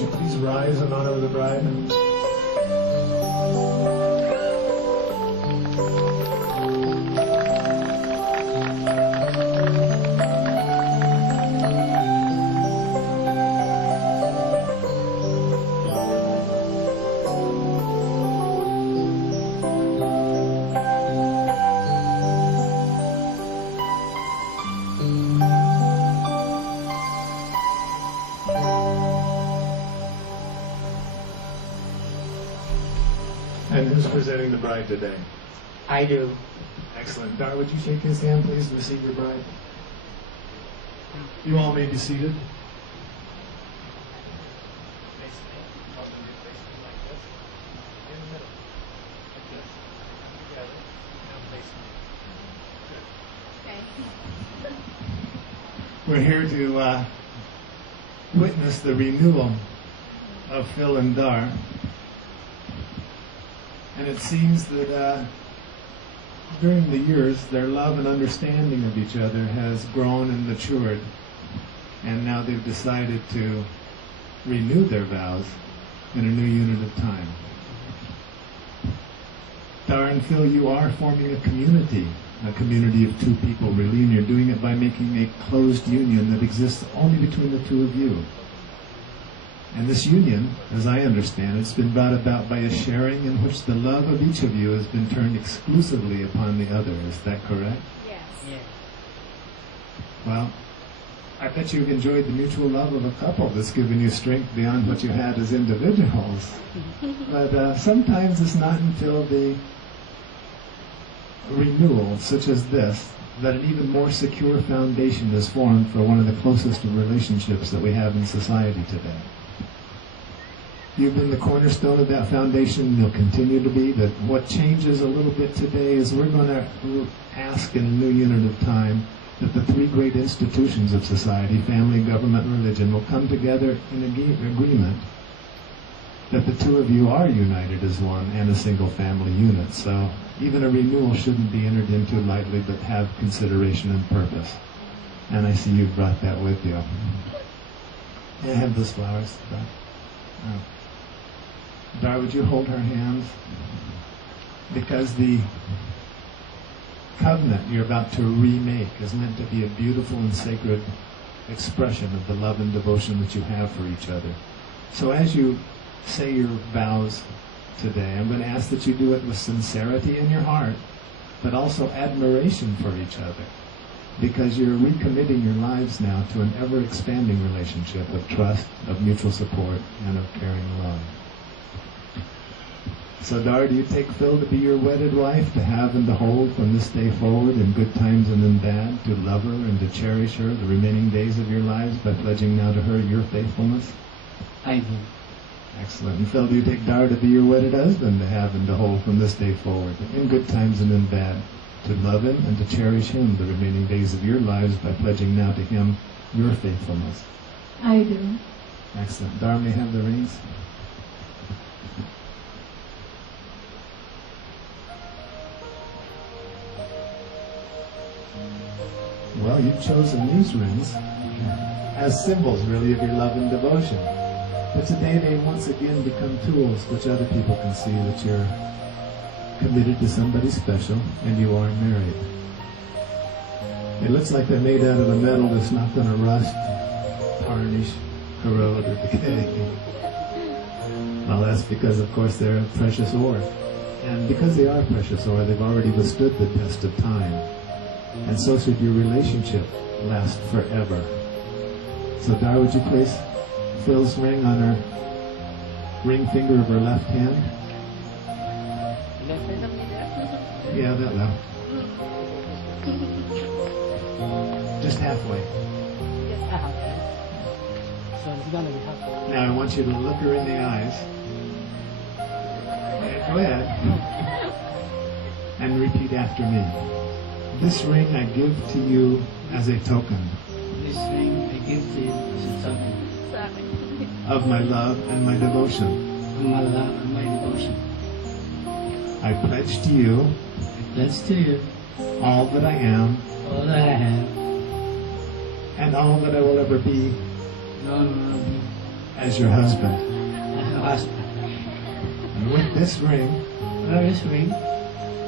would you please rise in honor of the bride? And who's presenting the bride today? I do. Excellent. Dar, would you shake his hand, please, and receive your bride? You all may be seated. We're here to witness the renewal of Phil and Dar. And it seems that during the years, their love and understanding of each other has grown and matured. And now they've decided to renew their vows in a new unit of time. Dar and Phil, you are forming a community of two people, really, and you're doing it by making a closed union that exists only between the two of you. And this union, as I understand, it's been brought about by a sharing in which the love of each of you has been turned exclusively upon the other. Is that correct? Yes. Yes. Well, I bet you've enjoyed the mutual love of a couple that's given you strength beyond what you had as individuals. But sometimes it's not until the renewal, such as this, that an even more secure foundation is formed for one of the closest of relationships that we have in society today. You've been the cornerstone of that foundation, and you'll continue to be. But what changes a little bit today is we're going to ask in a new unit of time that the three great institutions of society, family, government, and religion, will come together in agreement that the two of you are united as one and a single family unit. So even a renewal shouldn't be entered into lightly, but have consideration and purpose. And I see you've brought that with you. May I have those flowers? Oh. Dar, would you hold her hands? Because the covenant you're about to remake is meant to be a beautiful and sacred expression of the love and devotion that you have for each other. So as you say your vows today, I'm going to ask that you do it with sincerity in your heart, but also admiration for each other, because you're recommitting your lives now to an ever-expanding relationship of trust, of mutual support, and of caring love. So Dar, do you take Phil to be your wedded wife, to have and to hold from this day forward in good times and in bad, to love her and to cherish her the remaining days of your lives by pledging now to her your faithfulness? I do. Excellent. And Phil, do you take Dar to be your wedded husband, to have and to hold from this day forward in good times and in bad, to love him and to cherish him the remaining days of your lives by pledging now to him your faithfulness? I do. Excellent. Dar, may have the rings. Well, you've chosen these rings as symbols, really, of your love and devotion. But today they once again become tools which other people can see that you're committed to somebody special and you are married. It looks like they're made out of a metal that's not going to rust, tarnish, corrode, or decay. Well, that's because, of course, they're precious ore. And because they are precious ore, they've already withstood the test of time. And so should your relationship last forever. So Dar, would you place Phil's ring on her ring finger of her left hand? Yeah, that left. Just halfway. So it's gonna be halfway. Now I want you to look her in the eyes. Yeah, go ahead. And repeat after me. This ring I give to you as a token. This ring I give to you as a token of my love and my devotion. of my love and my devotion. I pledge to you I pledge to you all that I am all that I have, and all that I will ever be and all that I will be, as your husband. as a husband. And with this ring, With this ring,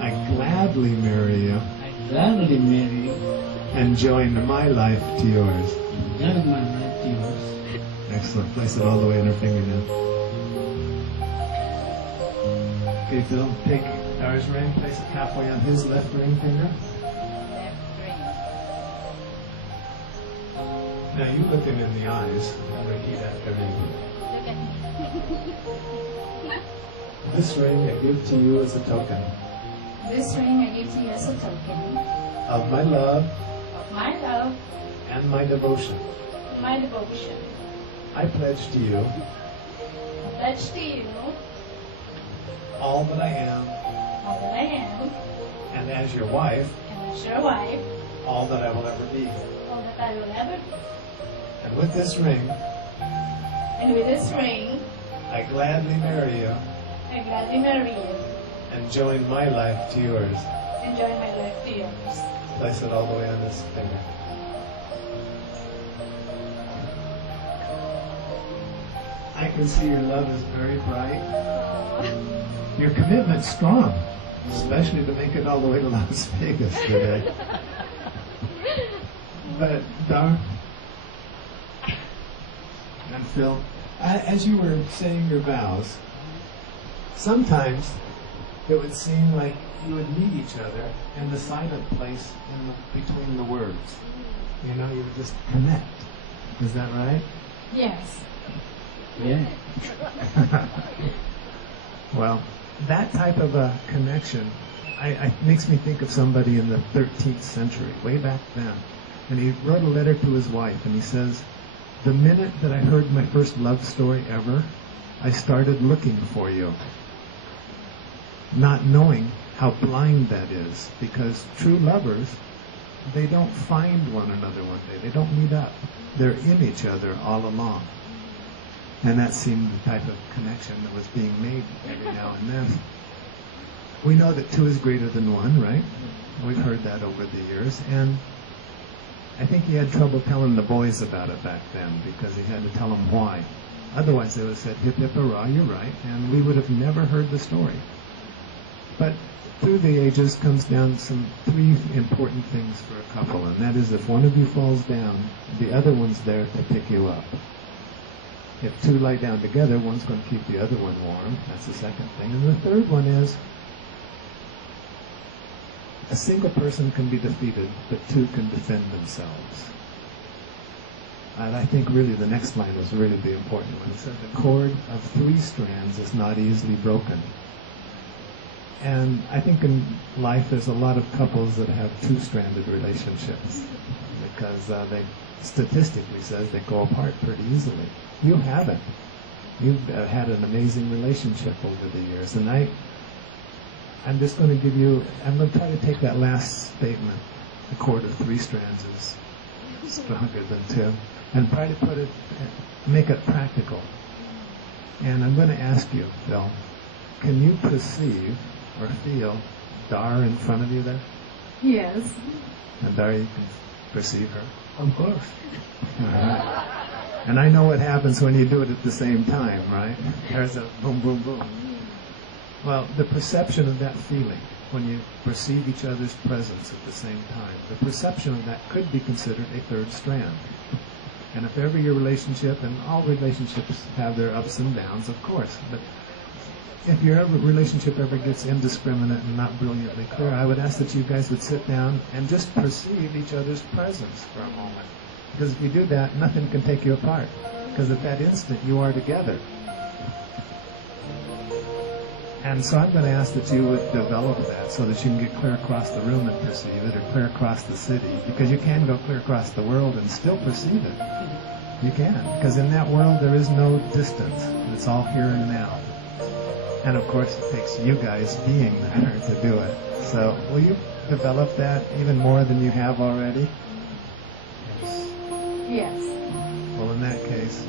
I gladly marry you I gladly marry you, and join my life to yours. join my life to yours. Excellent. Place it all the way on her fingernail. Okay, Phil, take Dara's ring, place it halfway on his left ring finger. Now you look him in the eyes and repeat after me. This ring I give to you as a token This ring I give to you as a token of my love of my love and my devotion. and my devotion. I pledge to you I pledge to you all that I am, all that I am, and as your wife, and as your wife, all that I will ever be. all that I will ever be. And with this ring, And with this ring, I gladly marry you I gladly marry you and join my life to yours. and join my life to yours. Place it all the way on this finger. I can see your love is very bright. Your commitment's strong, especially to make it all the way to Las Vegas today. But, Dar and Phil, as you were saying your vows, sometimes it would seem like you would meet each other in the silent place between the words. You know, you would just connect. Is that right? Yes. Yeah. Well, that type of a connection makes me think of somebody in the 13th century, way back then. And he wrote a letter to his wife, and he says, "The minute that I heard my first love story ever, I started looking for you." Not knowing how blind that is, because true lovers, they don't find one another one day. They don't meet up. They're in each other all along. And that seemed the type of connection that was being made every now and then. We know that two is greater than one, right? We've heard that over the years. And I think he had trouble telling the boys about it back then because he had to tell them why. Otherwise they would have said, hip hip hurrah, you're right, and we would have never heard the story. But through the ages comes down some three important things for a couple, and that is if one of you falls down, the other one's there to pick you up. If two lie down together, one's going to keep the other one warm. That's the second thing. And the third one is a single person can be defeated, but two can defend themselves. And I think really the next line is really the important one. It said the cord of three strands is not easily broken. And I think in life there's a lot of couples that have two-stranded relationships because they statistically says they go apart pretty easily. You haven't. You've had an amazing relationship over the years. And I'm just going to give you, I'm going to try to take that last statement, the cord of three strands is stronger than two, and try to put it, make it practical. And I'm going to ask you, Phil, can you perceive or feel Dar in front of you there? Yes. And Dar, you can perceive her? Of course. All right. And I know what happens when you do it at the same time, right? There's a boom, boom, boom. Well, the perception of that feeling, when you perceive each other's presence at the same time, the perception of that could be considered a third strand. And if ever your relationship, and all relationships have their ups and downs, of course, but if your relationship ever gets indiscriminate and not brilliantly clear, I would ask that you guys would sit down and just perceive each other's presence for a moment. Because if you do that, nothing can take you apart. Because at that instant, you are together. And so I'm going to ask that you would develop that so that you can get clear across the room and perceive it, or clear across the city. Because you can go clear across the world and still perceive it. You can. Because in that world, there is no distance. It's all here and now. And of course, it takes you guys being there to do it. So will you develop that even more than you have already? Yes. Well, in that case,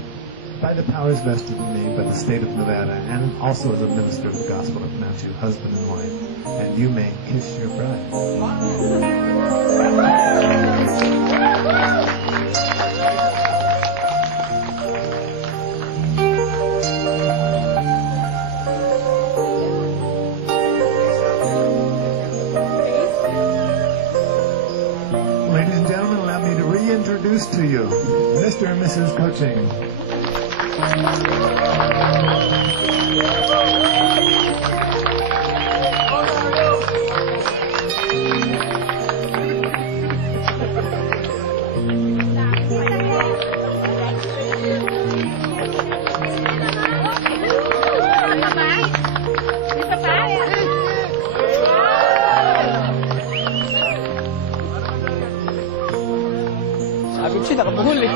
by the powers vested in me by the state of Nevada, and also as a minister of the gospel, I pronounce you husband and wife, and you may kiss your bride. introduce to you Mr. and Mrs. Coaching. Sabi ko siya, nakabuhol eh.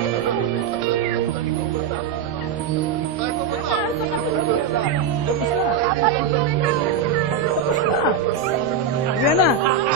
Ayan na.